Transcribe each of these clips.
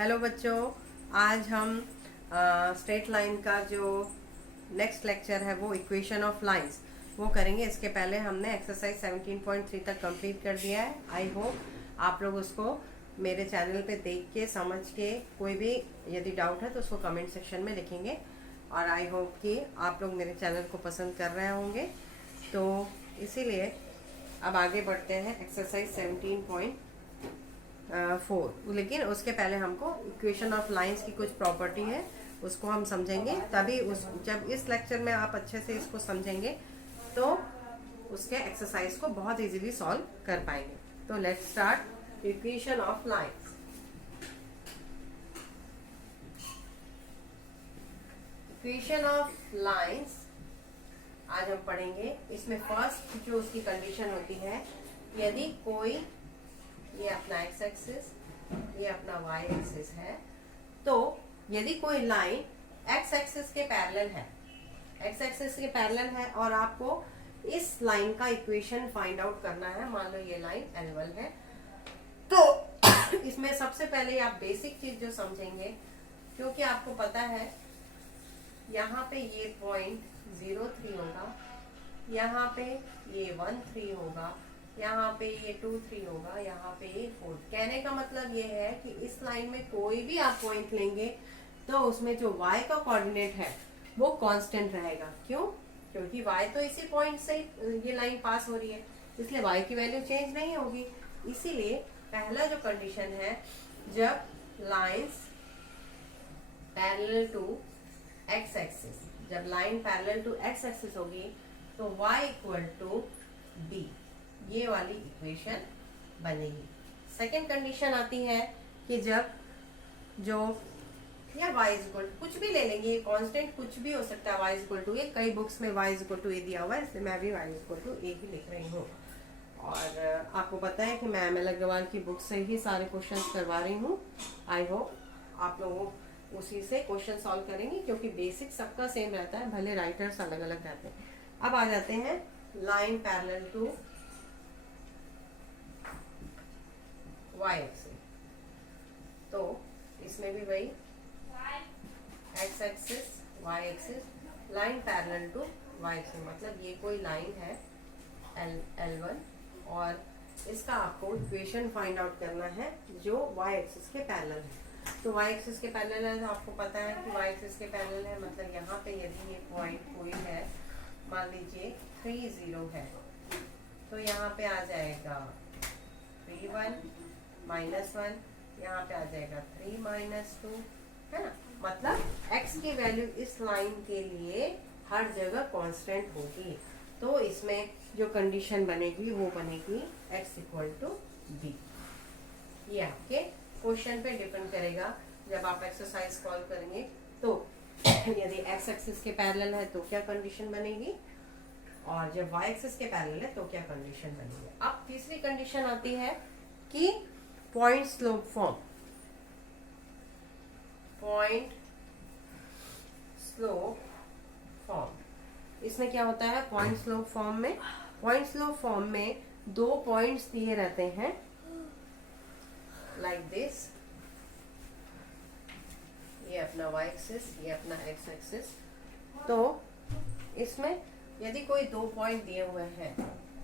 Hello बच्चों, आज हम स्ट्रेट लाइन का जो नेक्स्ट लेक्चर है वो इक्वेशन ऑफ लाइंस वो करेंगे। इसके पहले हमने एक्सरसाइज 17.3 तक कंप्लीट कर दिया है। आई होप आप लोग उसको मेरे चैनल पे देख के समझ के कोई भी यदि डाउट है तो उसको कमेंट सेक्शन में लिखेंगे। और आई होप कि आप लोग मेरे चैनल को पसंद कर रहे होंगे। तो इसीलिए अब आगे बढ़ते हैं एक्सरसाइज 17.4। लेकिन उसके पहले हमको इक्वेशन ऑफ लाइंस की कुछ प्रॉपर्टी है उसको हम समझेंगे। तभी जब इस लेक्चर में आप अच्छे से इसको समझेंगे तो उसके एक्सरसाइज को बहुत इजीली सॉल्व कर पाएंगे। तो let's start equation of lines. Equation of lines आज हम पढ़ेंगे। इसमें फर्स्ट जो उसकी कंडीशन होती है, यदि कोई, ये अपना एक्स एक्सिस, ये अपना वाई एक्सिस है, तो यदि कोई लाइन एक्स एक्सिस के पैरेलल है, एक्स एक्सिस के पैरेलल है और आपको इस लाइन का इक्वेशन फाइंड आउट करना है, मान लो ये लाइन L1 है, तो इसमें सबसे पहले आप बेसिक चीज जो समझेंगे, क्योंकि आपको पता है यहाँ पे ये पॉइंट 0,3 होगा, यहाँ पे ये 1,3 होगा, यहाँ पे ये 2,3 होगा, यहाँ पे ये 4। कहने का मतलब ये है कि इस लाइन में कोई भी आप पॉइंट लेंगे तो उसमें जो y का कोऑर्डिनेट है वो कांस्टेंट रहेगा। क्यों? क्योंकि y तो इसी पॉइंट से ये लाइन पास हो रही है, इसलिए y की वैल्यू चेंज नहीं होगी। इसीलिए पहला जो कंडीशन है, जब lines parallel to x axis, जब line parallel to x axis होगी तो y इक्वल टू b, ये वाली इक्वेशन बनेगी। सेकेंड कंडीशन आती है कि जब जो या y इक्वल कुछ भी ले लेंगे, कांस्टेंट कुछ भी हो सकता है, y इक्वल टू, ये कई बुक्स में y इक्वल टू ए दिया हुआ है, इसलिए मैं भी y इक्वल टू ए ही लिख रही हूँ। और आपको पता है कि मैं ML अग्रवाल की बुक से ही सारे क्वेश्चंस करवा रही हूँ। आई होप आप लोग उसी से क्वेश्चन सॉल्व करेंगे, क्योंकि बेसिक सबका सेम रहता है, भले राइटर्स अलग अलग रहते हैं। अब आ जाते हैं line parallel to y axis. तो इसमें भी वही x axis y axis, line parallel to y axis, मतलब ये कोई लाइन है L1 और इसका आपको इक्वेशन फाइंड आउट करना है जो y एक्सिस के पैरेलल है। तो y एक्सिस के पैरेलल है, तो आपको पता है कि y एक्सिस के पैरेलल है, मतलब यहाँ पे यदि ये पॉइंट कोई है, मान लीजिए 3, 0 है, तो यहाँ पे आ जाएगा 3, 1 -1, यहाँ पे आ जाएगा 3 -2, है ना। मतलब x की वैल्यू इस लाइन के लिए हर जगह कांस्टेंट होगी। तो इसमें जो कंडीशन बनेगी वो बनेगी x इक्वल टू b। ये आपके क्वेश्चन पे डिपेंड करेगा। जब आप एक्सरसाइज सॉल्व करेंगे तो यदि x एक्सिस के पैरेलल है तो क्या कंडीशन बनेगी, और जब y एक्सिस के पैरेलल है तो क्या कंडीशन बनेगी। अब तीसरी कंडीशन आती है कि point slope form. Point slope form, इसमें क्या होता है, पॉइंट स्लोप फॉर्म में दो पॉइंट्स दिए रहते हैं लाइक दिस, ये अपना y एक्सिस, ये अपना x एक्सिस। तो इसमें यदि कोई दो पॉइंट दिए हुए हैं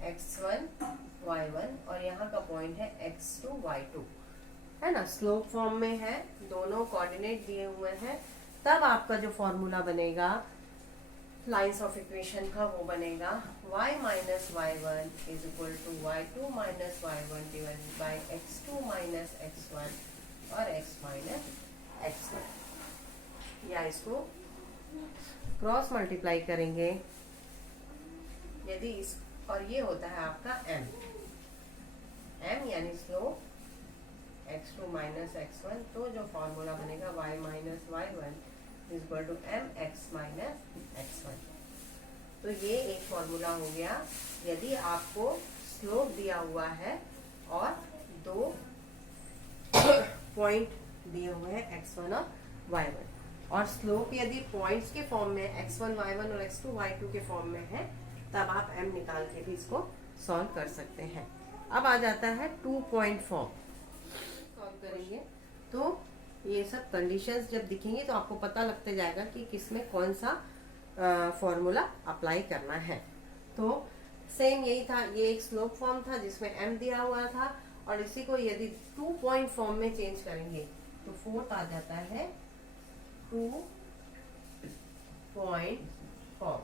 x1 y1 और यहाँ का पॉइंट है x2 y2, है ना, स्लोप फॉर्म में है, दोनों कोऑर्डिनेट दिए हुए हैं, तब आपका जो फॉर्मूला बनेगा लाइंस ऑफ इक्वेशन का वो बनेगा y minus y1 is equal to y2 minus y1 divided by x2 minus x1 और x माइनस x1। या इसको क्रॉस मल्टीप्लाई करेंगे यदि इस, और ये होता है आपका m यानी स्लोप x2 माइनस x1। तो जो फॉर्मूला बनेगा y minus y1 is equal to mx minus x1। तो ये एक फॉर्मूला हो गया यदि आपको स्लोप दिया हुआ है और दो पॉइंट दिए हुए हैं x1 और y1, और स्लोप यदि पॉइंट्स के फॉर्म में x1 y1 और x2 y2 के फॉर्म में है, तब आप m निकाल के भी इसको सॉल्व कर सकते हैं। अब आ जाता है 2 पॉइंट फॉर्म। सॉल्व करेंगे तो ये सब कंडीशंस जब दिखेंगे तो आपको पता लगते जाएगा कि किसमें कौन सा फॉर्मूला अप्लाई करना है। तो सेम यही था, ये एक स्लोप फॉर्म था जिसमें m दिया हुआ था, और इसी को यदि 2 पॉइंट फॉर्म में चेंज करेंगे तो फोर्थ आ जाता है 2 पॉइंट फॉर्म।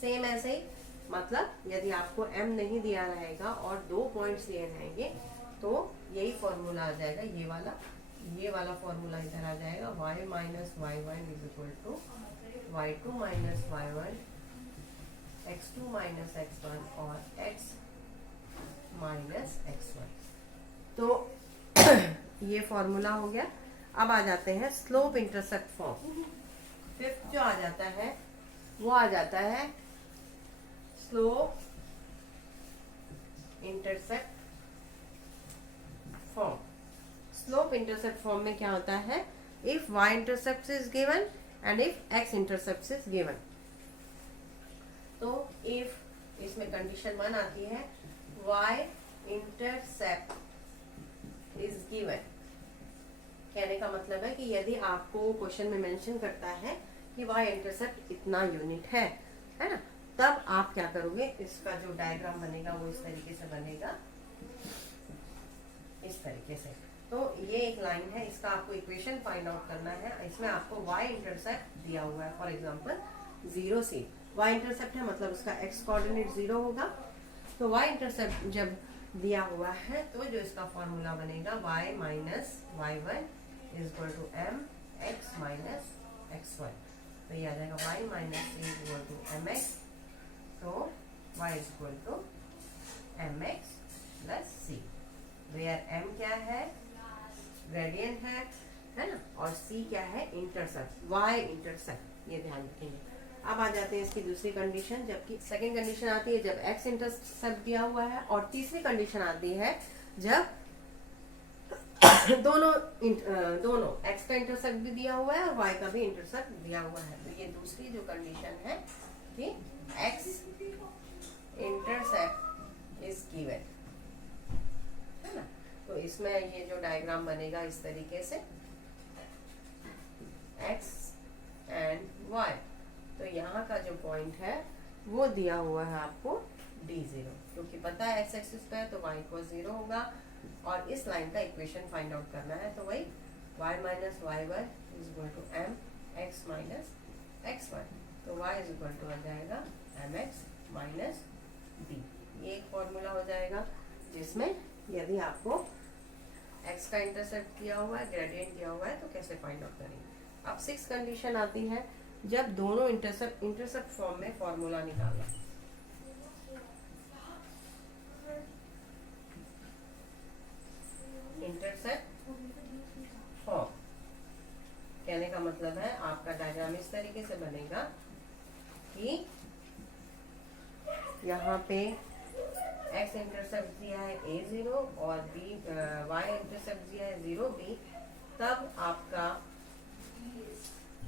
सेम ऐसे ही, मतलब यदि आपको m नहीं दिया रहेगा और 2 पॉइंट्स दिए रहेंगे तो यही फॉर्मूला आ जाएगा, ये वाला फॉर्मूला इधर आ जाएगा, y minus Y one is equal to Y two minus Y one, x2 minus x1 और x माइनस x1। तो ये फॉर्मूला हो गया। अब आ जाते हैं स्लोप इंटरसेप्ट फॉर्म। फिफ्थ जो आ जाता है वो आ जाता है slope intercept form. Slope intercept form में क्या होता है, if y intercept is given and if x intercept is given. तो इफ इसमें कंडीशन 1 आती है y इंटरसेप्ट इज गिवन, कहने का मतलब है कि यदि आपको क्वेश्चन में मेंशन करता है कि y इंटरसेप्ट इतना यूनिट है ना, तब आप क्या करोगे, इसका जो डायग्राम बनेगा वो इस तरीके से बनेगा, इस तरीके से। तो ये एक लाइन है, इसका आपको इक्वेशन फाइंड आउट करना है। इसमें आपको y इंटरसेप्ट दिया हुआ है, फॉर एग्जांपल 0 से y इंटरसेप्ट है मतलब उसका x कोऑर्डिनेट 0 होगा। तो y इंटरसेप्ट जब दिया हुआ है तो जो इसका फॉर्मूला बनेगा y minus Y one is equal to M X minus X one. तो ये आ जाएगा y minus is equal to M X, तो y is equal to M X plus C, where m क्या है, ग्रेडियंट है ना, और c क्या है, इंटरसेप्ट, y इंटरसेप्ट, ये ध्यान रखेंगे। अब आ जाते हैं इसकी दूसरी कंडीशन, जबकि सेकंड कंडीशन आती है जब x इंटरसेप्ट दिया हुआ है, और तीसरी कंडीशन आती है जब दोनों x का इंटरसेप्ट भी दिया हुआ है और y का भी इंटरसेप्ट दिया हुआ है। तो ये दूसरी जो कंडीशन है कि x इंटरसेप्ट इज गिवन, है ना। तो इसमें ये जो डायग्राम बनेगा इस तरीके से, x एंड y। तो यहाँ का जो पॉइंट है वो दिया हुआ है आपको D0, क्योंकि पता है x एक्सिस पे है तो y को 0 होगा, और इस लाइन का इक्वेशन फाइंड आउट करना है। तो वही y minus Y one is equal to M X minus X one, तो y इज इक्वल टू आ जाएगा एम एक्स माइनस बी। ये एक फॉर्मूला हो जाएगा जिसमें यदि आपको x का इंटरसेप्ट दिया हुआ है, ग्रेडियंट दिया हुआ है, तो कैसे फाइंड आउट करेंगे। अब 6 कंडीशन आती है जब दोनों इंटरसेप्ट फॉर्म में फॉर्मूला निकालना। इंटरसेप्ट फॉर्म कहने का मतलब है आपका डायग्राम इस तरीके से बनेगा कि यहाँ पे x इंटरसेप्ट दिया है a0 और b y इंटरसेप्ट दिया है 0b, तब आपका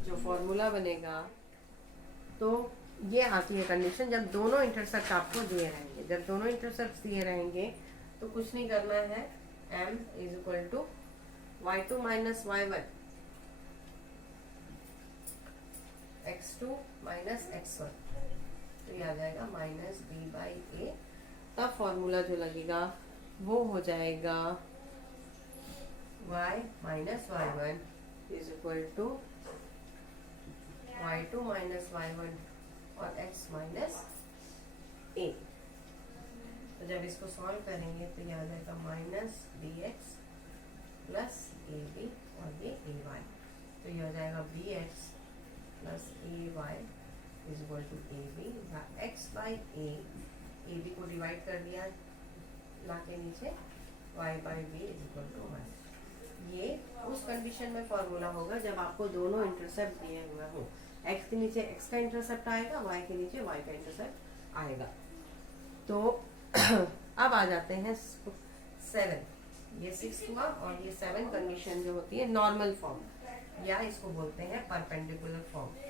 जो फॉर्मूला बनेगा, तो ये आती है कंडीशन जब दोनों इंटरसेप्ट आपको दिए रहेंगे। जब दोनों इंटरसेप्ट दिए रहेंगे तो कुछ नहीं करना है, m is equal to Y two minus Y one, x2 minus x1, तो ये आ जाएगा माइनस बी बाई ए। तब फॉर्मूला जो लगेगा वो हो जाएगा y minus Y one is equal to y2 minus Y one और x माइनस ए। तो जब इसको सॉल्व करेंगे तो यह आ जाएगा minus b x plus a b और ये ए वाई, तो यह हो जाएगा b x plus a y is equal to a b, x by a b को डिवाइड कर दिया ला के नीचे, y by b is equal to one. ये उस कंडीशन में फॉर्मूला होगा जब आपको दोनों इंटरसेप्ट दिए हुए हों, x के नीचे x का इंटरसेप्ट आएगा, y के नीचे y का इंटरसेप्ट आएगा। तो अब आ जाते हैं 7, ये 6 हुआ, और ये 7 कंडीशन जो होती है नॉर्मल फॉर्म, या इसको बोलते हैं परपेंडिकुलर फॉर्म।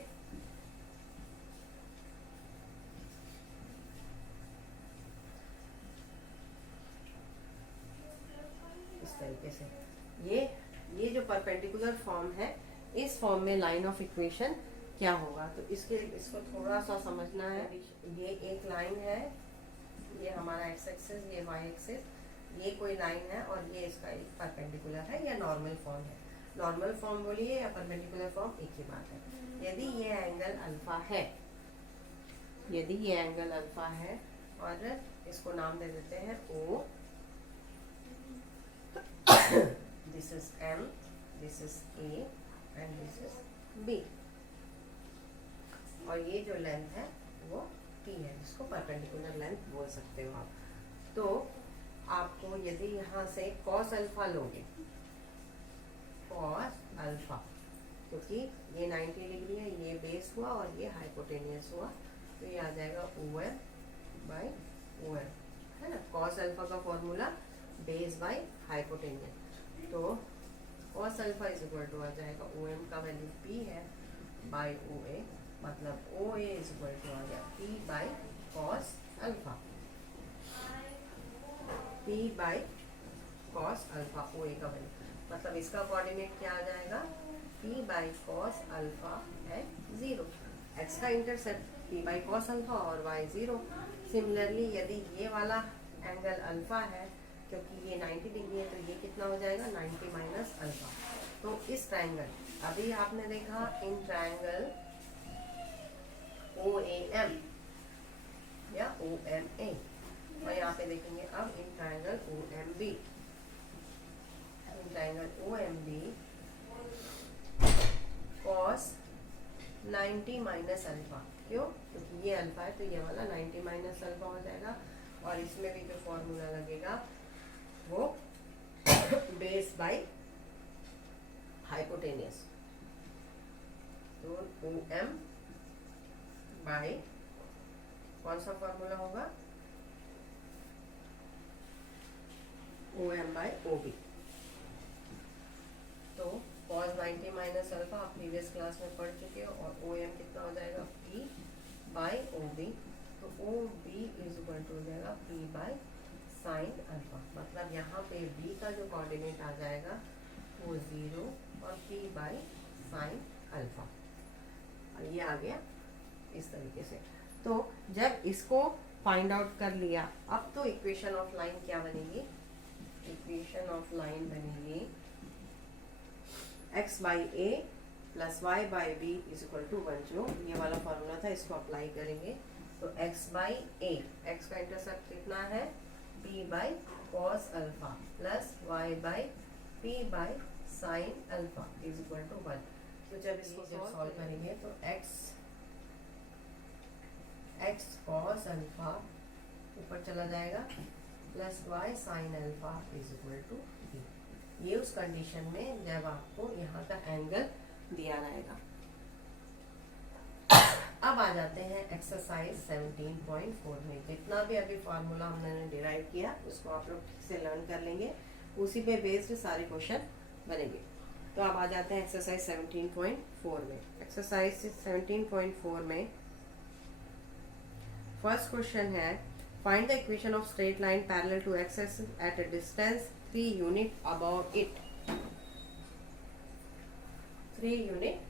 इस तरीके से ये जो परपेंडिकुलर फॉर्म है, इस फॉर्म में लाइन ऑफ इक्वेशन क्या होगा। तो इसको थोड़ा सा समझना है। ये एक लाइन है, ये हमारा एक्स एक्सिस, ये वाई एक्सिस, ये कोई लाइन है और ये इसका एक परपेंडिकुलर है या नॉर्मल फॉर्म है। नॉर्मल फॉर्म बोलिए या परपेंडिकुलर फॉर्म, एक ही बात है। यदि ये एंगल अल्फा है, यदि ये एंगल अल्फा है और इसको नाम दे देते हैं O, this is M, this is A and this is B, और ये जो लेंथ है वो T है, जिसको परपेंडिकुलर लेंथ बोल सकते हो आप। तो आपको यदि यहाँ से cos अल्फा लोगे, cos अल्फा, क्योंकि ये 90 डिग्री है, ये बेस हुआ और ये हाइपोटेनियस हुआ, तो ये आ जाएगा OM बाई OM, है ना। cos अल्फा का फॉर्मूला बेस बाई हाइपोटेनियस, तो cos alpha is equal to आ जाएगा OM का वैल्यू P है बाई OA, मतलब OA इज इक्वल टू आ गया P by cos alpha, P by cos alpha, OA का वैल्यू, मतलब इसका कोऑर्डिनेट क्या आ जाएगा, P by cos alpha and 0, x का intercept P by cos alpha और y 0। सिमिलरली यदि ये वाला एंगल अल्फा है, क्योंकि ये 90 डिग्री है, तो ये कितना हो जाएगा 90 माइनस अल्फा। तो इस ट्रायंगल, अभी आपने देखा इन ट्रायंगल OAM या OMA, और यहाँ पे देखेंगे अब in triangle OMB, in triangle OMB cos 90 minus alpha, क्यों, क्योंकि ये अल्फा है तो ये वाला 90 माइनस अल्फा हो जाएगा, और इसमें भी जो फॉर्मूला लगेगा वो बेस बाई हाइपोटेनियस, तो OM बाई कौन सा फॉर्मूला होगा, OM बाई OB। तो cos 90 माइनस अल्फा आप प्रीवियस क्लास में पढ़ चुके हो, और OM कितना हो जाएगा P बाई OB, तो OB इज इक्वल टू हो जाएगा P बाई साइन अल्फा, मतलब यहाँ पे B का जो कोऑर्डिनेट आ जाएगा वो 0 और P बाई साइन अल्फा, और ये आ गया इस तरीके से। तो जब इसको फाइंड आउट कर लिया, अब तो इक्वेशन ऑफ लाइन क्या बनेगी, इक्वेशन ऑफ लाइन बनेगी x by a plus y by b is equal to 1, जो ये वाला फॉर्मूला था इसको अप्लाई करेंगे। तो x बाई a, x का इंटरसेप्ट कितना है p by cos alpha plus y by p by sine alpha is equal to 1। तो जब इसको सॉल्व करेंगे तो x cos अल्फा ऊपर चला जाएगा plus y sine alpha is equal to b, ये उस कंडीशन में जब आपको यहाँ का एंगल दिया रहेगा। अब आ जाते हैं एक्सरसाइज 17.4 में। जितना भी अभी फार्मूला हमने डिराइव किया उसको आप लोग ठीक से लर्न कर लेंगे, उसी पे बेस्ड सारे क्वेश्चन बनेंगे। तो अब आ जाते हैं एक्सरसाइज 17.4 में। एक्सरसाइज 17.4 में फर्स्ट क्वेश्चन है, find the equation of straight line parallel to x axis at a distance 3 unit above it. 3 unit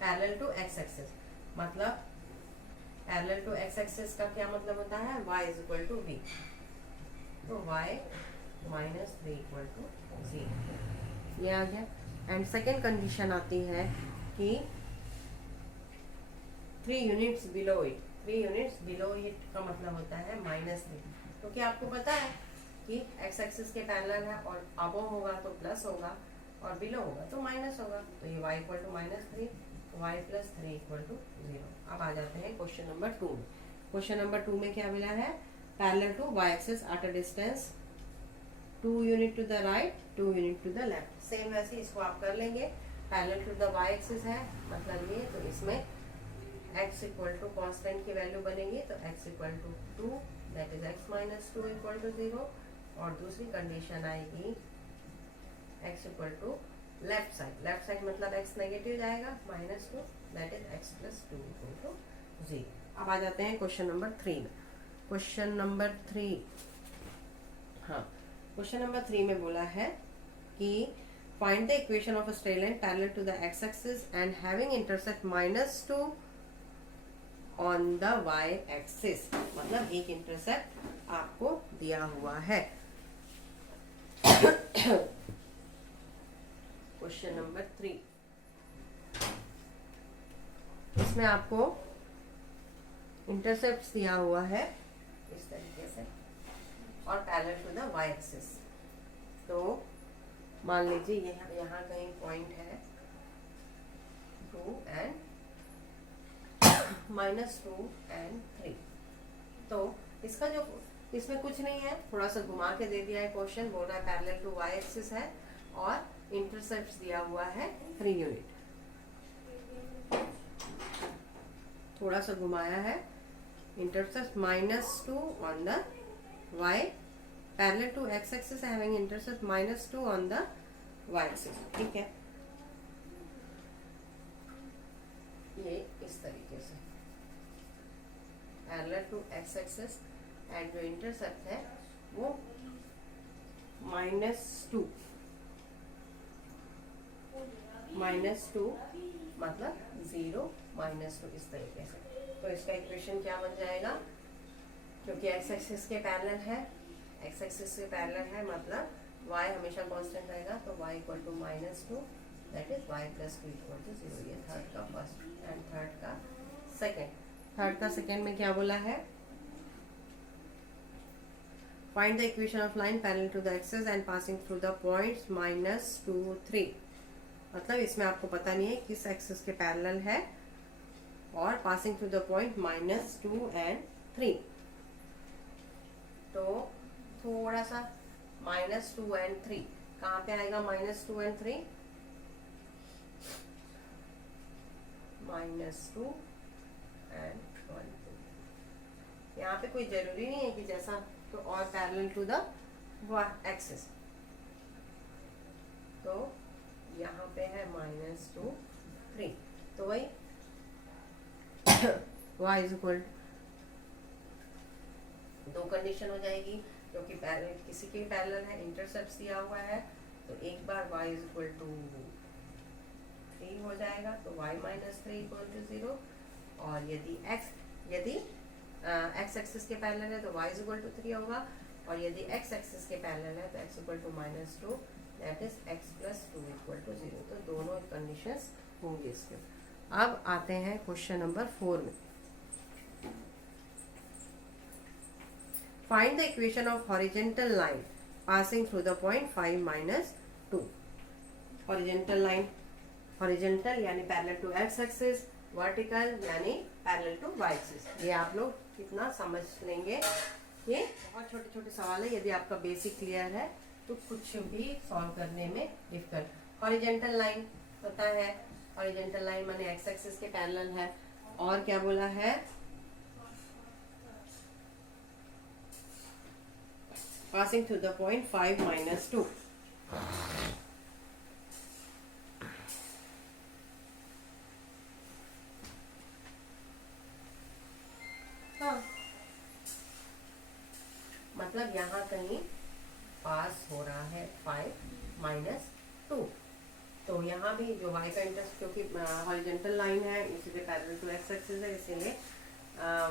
parallel to x axis, मतलब पैरेलल टू एक्स एक्सिस का क्या मतलब होता है, y is equal to v, तो y minus 3 equal to 0, ये आ गया। And second condition आती है कि 3 units below it. 3 units below it का मतलब होता है -3, तो क्या आपको पता है कि एक्स एक्सिस के पैरेलल है और अबव होगा तो प्लस होगा और बिलो होगा तो माइनस होगा, तो ये y equal to -3, y plus 3 equal to 0। अब आ जाते हैं क्वेश्चन नंबर 2 में। क्वेश्चन नंबर 2 में क्या मिला है, parallel to y axis at a distance 2 unit to the right 2 unit to the left. Same वैसे इसको आप कर लेंगे, parallel to the y axis है मतलब ये, तो इसमें x इक्वल टू कॉन्स्टेंट की वैल्यू बनेगी, तो x equal to 2 that is x minus 2 equal to 0, और दूसरी कंडीशन आएगी x equal to left side मतलब x नेगेटिव जाएगा -2 that is x plus 2 equal to 0। अब आ जाते हैं क्वेश्चन नंबर 3 में। क्वेश्चन नंबर 3, हाँ क्वेश्चन नंबर 3 में बोला है कि find the equation of a straight line parallel to the x axis and having intersect -2 on the y axis. मतलब एक इंटरसेक्ट आपको दिया हुआ है। क्वेश्चन नंबर 3, इसमें आपको इंटरसेप्ट दिया हुआ है इस तरीके से और parallel to the y axis. तो मान लीजिए यहाँ कहीं पॉइंट है 2 एंड -2 एंड 3। तो इसका जो इसमें कुछ नहीं है, थोड़ा सा घुमा के दे दिया है क्वेश्चन, बोल रहा है पैरेलल टू वाई एक्सिस है और इंटरसेप्ट दिया हुआ है 3 यूनिट। थोड़ा सा घुमाया है, intercept -2 on the y parallel to x axis having intercept -2 on the y axis. ठीक है, ये इस तरीके से parallel to x axis and जो इंटरसेप्ट है वो -2 मतलब 0 -2 इस तरीके से। तो इसका इक्वेशन क्या बन जाएगा, क्योंकि x एक्सिस के पैरेलल है, x एक्सिस के पैरेलल है मतलब y हमेशा कांस्टेंट रहेगा, तो y equal to -2 that is y plus 2 equal to 0। ये थर्ड का फर्स्ट एंड थर्ड का सेकेंड। थर्ड का सेकेंड में क्या बोला है, find the equation of line parallel to the axis and passing through the points -2, 3। मतलब इसमें आपको पता नहीं है किस एक्सिस के पैरेलल है और passing through the point -2 and 3। तो थोड़ा सा -2 एंड 3 कहाँ पे आएगा, -2 एंड 3 -2 एंड 1, 2। यहाँ पे कोई जरूरी नहीं है कि जैसा तो और पैरेलल टू द एक्सिस। तो यहाँ पे है -2, 3, तो वही y इज इक्वल, दो कंडीशन हो जाएगी क्योंकि किसी के पैरेलल है, इंटरसेप्ट दिया हुआ है, तो एक बार y इज इक्वल टू 3 हो जाएगा, तो y -3 इक्वल टू 0। और यदि x एक्सिस के पैरेलल है तो y इज इक्वल टू 3 होगा, और यदि x एक्सिस के पैरेलल है तो x equal to -2 that is x plus 2 equal to 0। तो दोनों कंडीशंस होंगी इसके। अब आते हैं क्वेश्चन नंबर 4 में। Find the equation of horizontal line passing through the point 5 -2। Horizontal line, horizontal यानी parallel to x axis, vertical यानी पैरेलल टू y एक्सिस। ये आप लोग कितना समझ लेंगे, ये बहुत छोटे छोटे सवाल है। यदि आपका बेसिक क्लियर है तो कुछ भी सॉल्व करने में डिफिकल्ट। हॉरिजॉन्टल लाइन पता है, हॉरिजॉन्टल लाइन माने x एक्सिस के पैरेलल है, और क्या बोला है, पासिंग थ्रू द पॉइंट 5 -2। हाँ, मतलब यहाँ कहीं पास हो रहा है 5 -2। तो यहाँ भी जो y का इंटरेस्ट, क्योंकि हॉरिजॉन्टल लाइन है इसलिए पैरेलल टू x एक्सिस है, इसीलिए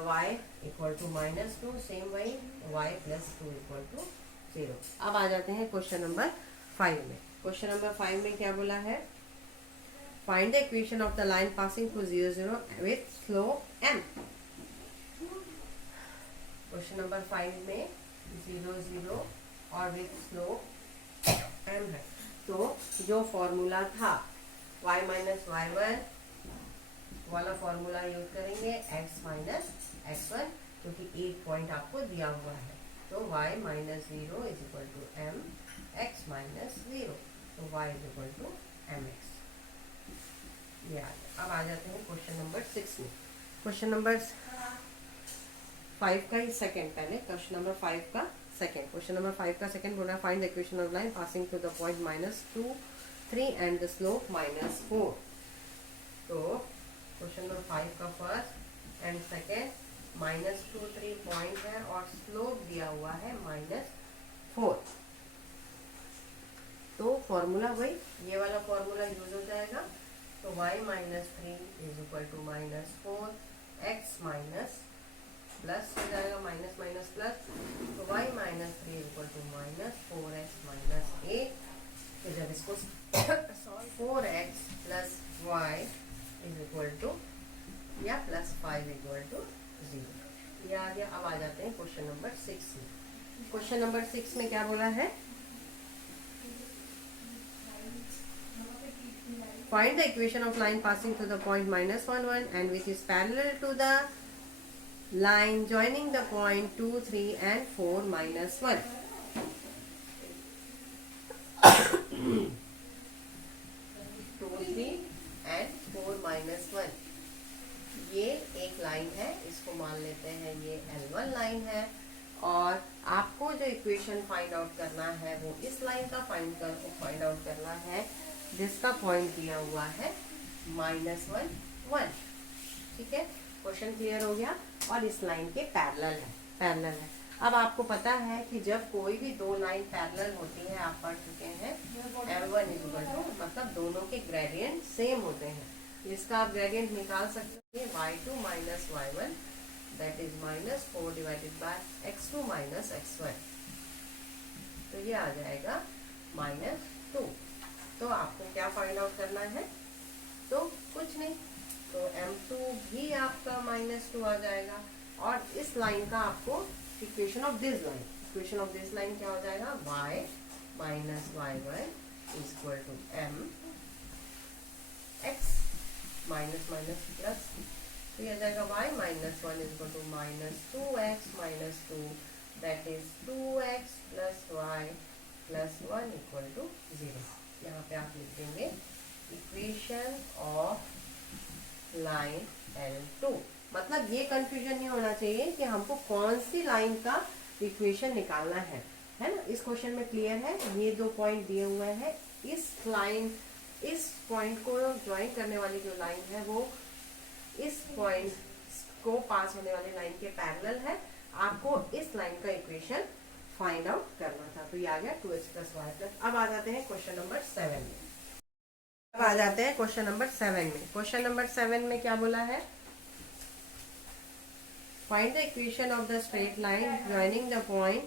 y इक्वल टू -2, सेम वही y प्लस 2 इक्वल टू 0। अब आ जाते हैं क्वेश्चन नंबर 5 में। क्वेश्चन नंबर 5 में क्या बोला है, find the equation of the line passing through 0, 0 with slope m। Question number 5 में 0, 0 और विथ स्लोप m है। तो जो फॉर्मूला था y - y1 वाला फॉर्मूला यूज करेंगे, x - x1, क्योंकि एक पॉइंट आपको दिया हुआ है। तो y - 0 is equal to m, x - 0, तो y is equal to mx। ये अब आ जाते हैं क्वेश्चन नंबर 6 में। क्वेश्चन नंबर 5 का ही सेकेंड, पहले क्वेश्चन नंबर 5 का सेकेंड। क्वेश्चन नंबर 5 का सेकेंड बोल रहा है, find the equation of line passing through the point -2, 3 and the slope -4। तो क्वेश्चन नंबर 5 का फर्स्ट एंड सेकेंड, -2, 3 पॉइंट है और स्लोप दिया हुआ है -4। तो फॉर्मूला वही ये वाला फॉर्मूला यूज हो जाएगा। तो y minus 3 is equal to minus 4x minus plus हो जाएगा, माइनस माइनस प्लस, तो y minus 3 is equal to minus 4x minus 8। तो जब इसको 4x plus y is equal to या प्लस 5 इक्वल टू 0, ये आ गया। अब आ जाते हैं क्वेश्चन नंबर 6 में। क्वेश्चन नंबर 6 में क्या बोला है, find the equation of line passing through the point minus 1 1 and which is parallel to the line joining the point 2 3 and 4 minus 1। 2 3 and 4 minus 1, ये एक लाइन है, इसको मान लेते हैं ये L1 लाइन है। और आपको जो इक्वेशन फाइंड आउट करना है वो इस लाइन का फाइंड आउट करना है जिसका पॉइंट दिया हुआ है -1 1। ठीक है, क्वेश्चन क्लियर हो गया। और इस लाइन के पैरेलल है। अब आपको पता है कि जब कोई भी दो लाइन पैरेलल होती है, आप पढ़ चुके हैं M1 मतलब दोनों के ग्रेडियंट सेम होते हैं। इसका आप ग्रेडियंट निकाल सकते हैं y2 minus y1 that is -4 divided by x2 minus x1, तो ये आ जाएगा -2। तो आपको क्या फाइंड आउट करना है, तो कुछ नहीं, तो M2 भी आपका -2 आ जाएगा। और इस लाइन का आपको इक्वेशन ऑफ दिस लाइन क्या हो जाएगा, y minus y1 is equal to m x minus minus plus, तो ये आ जाएगा y minus 1 is equal to -2x minus 2 that is 2x plus y plus 1 equal to 0। यहाँ पे आप लिख देंगे इक्वेशन ऑफ लाइन L2। मतलब ये कंफ्यूजन नहीं होना चाहिए कि हमको कौन सी लाइन का इक्वेशन निकालना है ना। इस क्वेश्चन में क्लियर है, ये दो पॉइंट दिए हुए हैं, इस पॉइंट को ज्वाइन करने वाली जो लाइन है वो इस पॉइंट को पास होने वाली लाइन के पैरेलल है। आपको इस लाइन का इक्वेशन फाइंड आउट करना था, तो ये आ गया 2x प्लस वाई प्लस। अब आ जाते हैं क्वेश्चन नंबर 7 में। क्वेश्चन नंबर 7 में क्या बोला है, find the equation of the straight line joining the point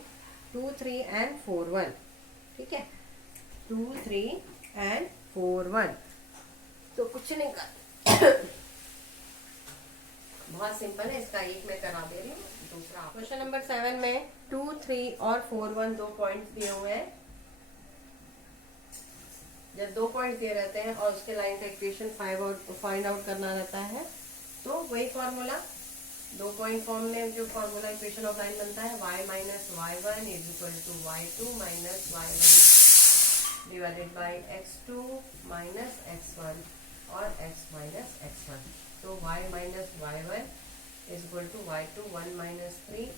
2 3 and 4 1। ठीक है, 2 3 एंड 4 1, तो कुछ नहीं कर बहुत सिंपल है, इसका एक मैं करा दे रही हूँ। दूसरा क्वेश्चन नंबर 7 में 2 3 और 4 1 दो पॉइंट्स दिए हुए हैं। जब दो पॉइंट्स दिए रहते हैं और उसके लाइन का इक्वेशन फाइंड आउट करना रहता है, तो वही फॉर्मूला दो पॉइंट फॉर्म में जो फॉर्मूला इक्वेशन ऑफ लाइन बनता है y minus y1 is equal to y2 minus y1 divided by x2 minus x1 और x माइनस x1। तो y minus y1 is equal to y2 1 minus 3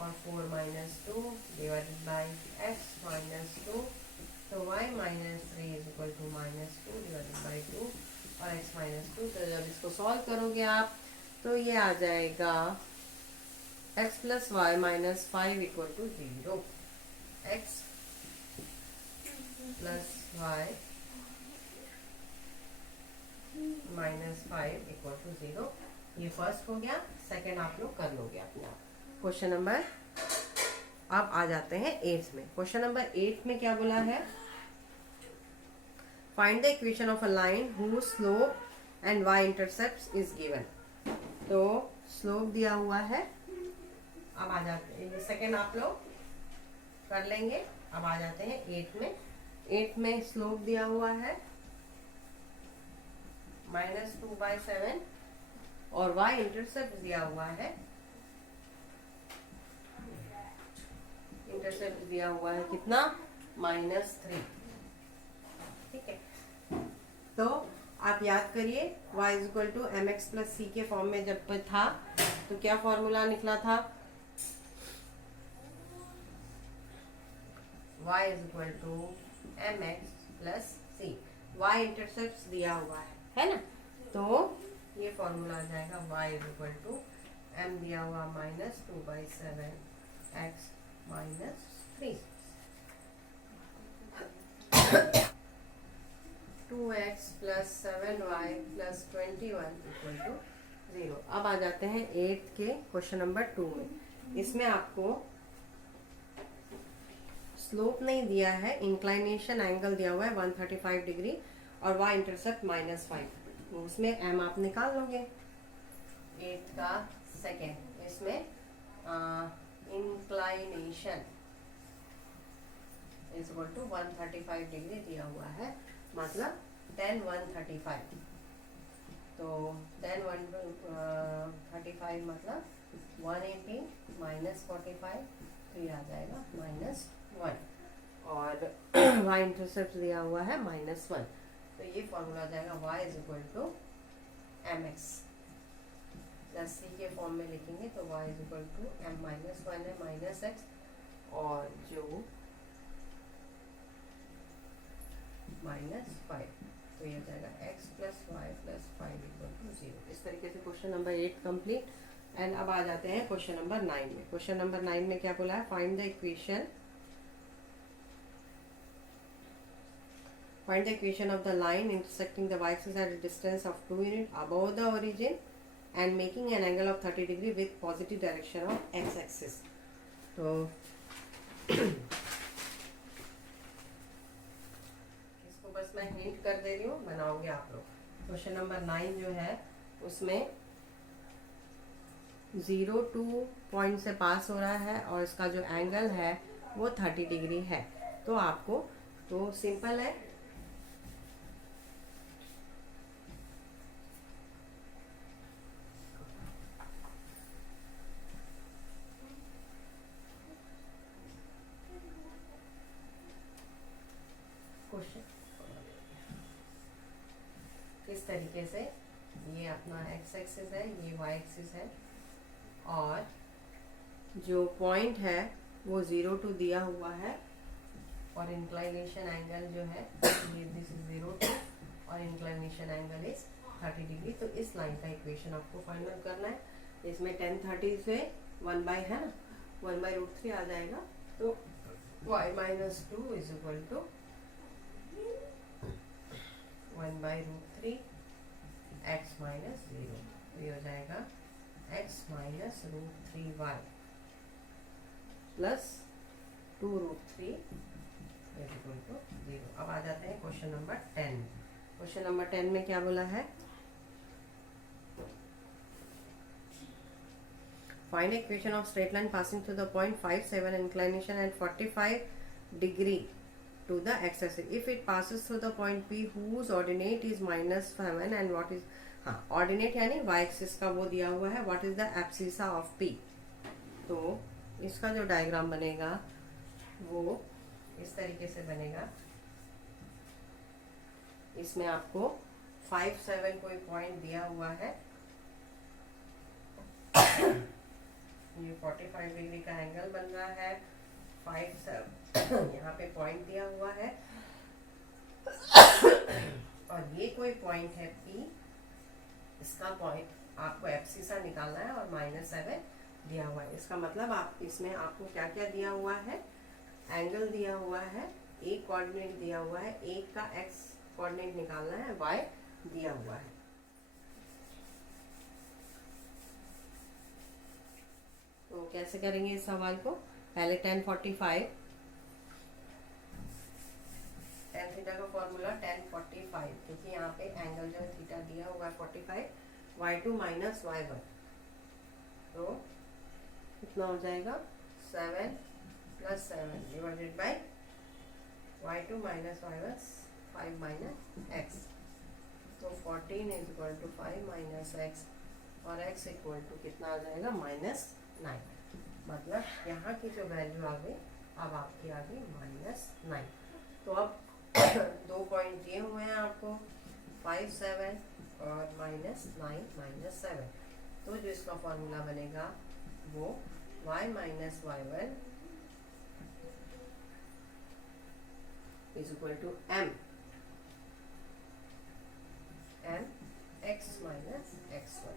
और 4 minus 2 divided by x minus 2। तो y minus 3 is equal to -2 divided by 2 और x minus 2। तो जब इसको solve करोगे आप तो ये आ जाएगा x plus y minus 5 equal to 0। x plus y minus 5 equal to 0। ये फर्स्ट हो गया, सेकंड आप लोग कर लोगे अपने आप। क्वेश्चन नंबर अब आ जाते हैं 8 में। क्वेश्चन नंबर 8 में क्या बोला है, find the equation of a line whose slope and y intercept is given. तो स्लोप दिया हुआ है। अब आ जाते हैं, सेकंड आप लोग कर लेंगे। अब आ जाते हैं 8 में। 8 में स्लोप दिया हुआ है -2/7 और y इंटरसेप्ट दिया हुआ है, कितना, -3। ठीक है, तो आप याद करिए y is equal to mx plus C के फॉर्म में जब था तो क्या फॉर्मूला निकला था, y is equal to mx plus c. y intercept दिया हुआ है ना, तो ये फॉर्मूला आ जाएगा y is equal to m दिया हुआ -2/7 x -3। 2x plus 7y plus 21 equal to 0। अब आ जाते हैं 8 के क्वेश्चन नंबर 2 में। इसमें आपको स्लोप नहीं दिया है, इंक्लाइनेशन एंगल दिया हुआ है 135 डिग्री और y इंटरसेप्ट -5। उसमें m आप निकाल लोगे। 8 का सेकेंड, इसमें inclination is equal to 135 degree दिया हुआ है, मतलब tan 135। तो tan 135 मतलब 180 माइनस 45, तो ये आ जाएगा -1 और y इंटरसेप्ट दिया हुआ है -1। तो ये फॉर्मूला आ जाएगा y is equal to mx plus c के फॉर्म में लिखेंगे तो y is equal to m minus 1 है माइनस x, और जो -5, तो ये हो जाएगा x plus y plus 5 equal to 0। इस तरीके से क्वेश्चन नंबर 8 कंप्लीट। एंड अब आ जाते हैं क्वेश्चन नंबर 9 में। क्वेश्चन नंबर 9 में क्या बोला है? Find the equation of the line intersecting the y-axis at a distance of 2 units above the origin and making an angle of 30 degree with positive direction of x-axis। तो इसको बस मैं hint कर दे रही हूँ, बनाओगे आप लोग। क्वेश्चन नंबर 9 जो है उसमें 0 टू पॉइंट से पास हो रहा है और इसका जो एंगल है वो 30 डिग्री है। तो आपको, तो सिंपल है, क्वेश्चन किस तरीके से, ये अपना x एक्सिस है, ये y एक्सिस है, और जो पॉइंट है वो 0 टू दिया हुआ है, और इंक्लाइनेशन एंगल जो है ये दिस इज 0 टू और इंक्लाइनेशन एंगल इज 30 डिग्री। तो इस लाइन का इक्वेशन आपको फाइंड करना है। इसमें 1030 से 1 बाई है ना, 1/√3 आ जाएगा। तो y minus 2 is equal to 1/√3 x minus 0। तो ये हो जाएगा x minus √3y plus 2√3 is equal to 0। अब आ जाते हैं क्वेश्चन नंबर 10। क्वेश्चन नंबर 10 में क्या बोला है? Find equation of straight line passing through the point 57 inclination at 45 degree to the x-axis if it passes through the point P whose ordinate is -7 and what is, हाँ ordinate यानी y-axis का वो दिया हुआ है, what is the abscissa of P। तो इसका जो डायग्राम बनेगा वो इस तरीके से बनेगा। इसमें आपको 57 कोई पॉइंट दिया हुआ है, ये 45 डिग्री का एंगल बन रहा है, 57 यहाँ पे पॉइंट दिया हुआ है, और ये कोई पॉइंट है P, इसका पॉइंट आपको एब्सिसा निकालना है और -7 दिया हुआ है। इसका मतलब आप इसमें आपको क्या क्या दिया हुआ है? एंगल दिया हुआ है, एक कोऑर्डिनेट दिया हुआ है, एक का x कोऑर्डिनेट निकालना है, y दिया हुआ है। तो कैसे करेंगे इस सवाल को? पहले tan 45, tan थीटा का फॉर्मूला tan 45, क्योंकि यहाँ पे एंगल जो है थीटा दिया हुआ है 45, y2 माइनस y1, तो कितना हो जाएगा? 7 plus 7 divided by y2 minus y1 5 minus x, तो 14 is equal to 5 minus x, और x इक्वल टू कितना आ जाएगा? -9। मतलब यहाँ की जो वैल्यू आ गई, अब आपकी आ गई -9। तो अब 2 पॉइंट दिए हुए हैं आपको, 5 7 और -9 -7। तो जो इसका फॉर्मूला बनेगा वो y minus y1 is equal to m x minus x1।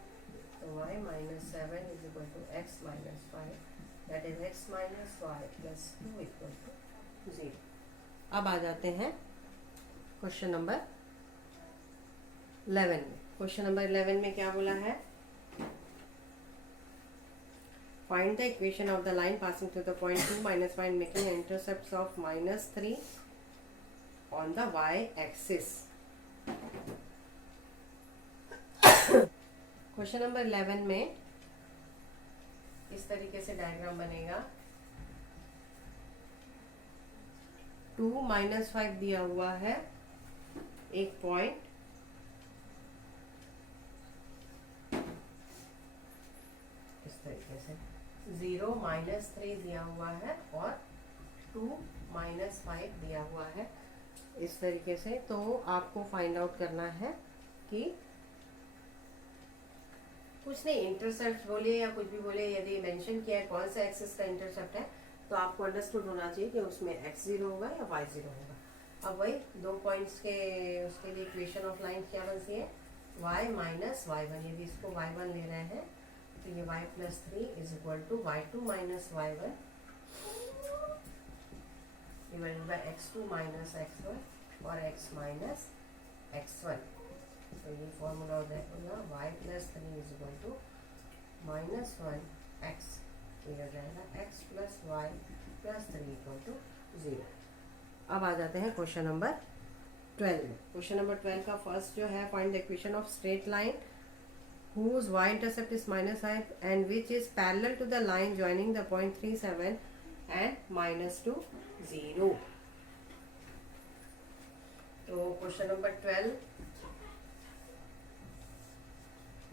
तो y minus 7 is equal to x minus 5, that is x minus y plus 2 equal to 0। अब आ जाते हैं क्वेश्चन नंबर 11 में। क्वेश्चन नंबर 11 में क्या बोला है? Find the equation of the line passing through the point 2 -5 making intercepts of -3 on the y axis. Question number 11 में इस तरीके से डायग्राम बनेगा। 2 -5 दिया हुआ है, एक पॉइंट इस तरीके से 0 -3 दिया हुआ है और 2 -5 दिया हुआ है इस तरीके से। तो आपको फाइंड आउट करना है कि कुछ नहीं, इंटरसेप्ट बोले या कुछ भी बोले, यदि मेंशन किया है कौन सा एक्सिस का इंटरसेप्ट है तो आपको अंडरस्टूड होना चाहिए कि उसमें x0 होगा या y0 होगा। अब वही दो पॉइंट्स के उसके लिए इक्वेशन ऑफ लाइन क्या बनती है? y - y1। यदि इसको y1 ले रहे हैं तो ये y + 3 = y2 - y1 divided by x2 - x1 और x - x1। तो ये फॉर्मूला हो जाएगा y + 3 = -1x, ये हो जाएगा x + y + 3 = 0। अब आ जाते हैं क्वेश्चन नंबर 12 में। क्वेश्चन नंबर 12 का फर्स्ट जो है, find the equation of straight line whose y intercept is -5 and which is parallel to the line joining the point 37 and -2, 0। तो क्वेश्चन नंबर 12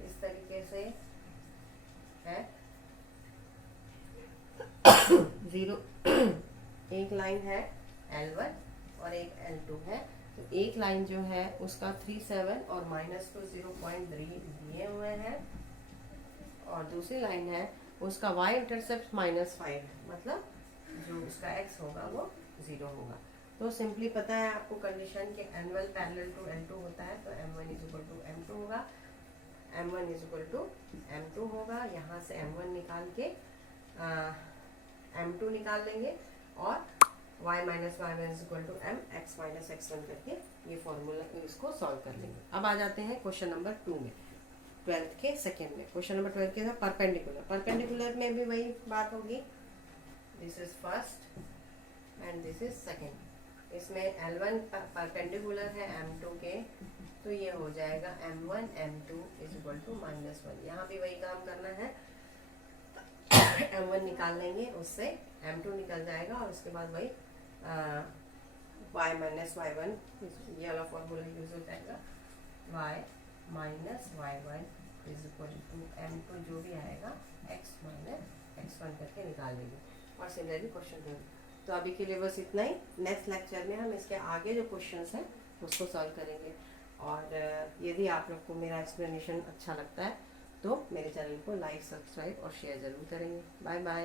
इस तरीके से है। 0 एक लाइन है L1 और एक L2 है। तो एक लाइन जो है उसका 37 और -2 0.3 दिए हुए हैं और दूसरी लाइन है उसका y इंटरसेप्ट -5 है, मतलब जो उसका x होगा वो 0 होगा। तो सिंपली पता है आपको कंडीशन के एनुअल पैरेलल टू L2 होता है, तो m1 = m2 होगा, m1 = m2 होगा। यहाँ से m1 निकाल के m2 निकाल लेंगे और y - y1 = m x - x1 करके ये फॉर्मूला इसको सॉल्व कर लेंगे। अब आ जाते हैं क्वेश्चन नंबर 2 में, 12th के सेकेंड में। क्वेश्चन नंबर 12 के साथ परपेंडिकुलर में भी वही बात होगी। This is first and this is second. इसमें L1 परपेंडिकुलर है M2 के, तो ये हो जाएगा m1 m2 = -1। यहाँ भी वही काम करना है, m1 निकाल लेंगे, उससे m2 निकल जाएगा और उसके बाद वही y - y1 ये वाला फॉर्मूला यूज हो जाएगा। y - y1 = m2 जो भी आएगा x - x1 करके निकाल लेंगे और सिमिलरली क्वेश्चन 2। तो अभी के लिए बस इतना ही। नेक्स्ट लेक्चर में हम इसके आगे जो क्वेश्चंस हैं उसको सॉल्व करेंगे। और यदि आप लोग को मेरा एक्सप्लेनेशन अच्छा लगता है तो मेरे चैनल को लाइक, सब्सक्राइब और शेयर ज़रूर करेंगे। Bye bye.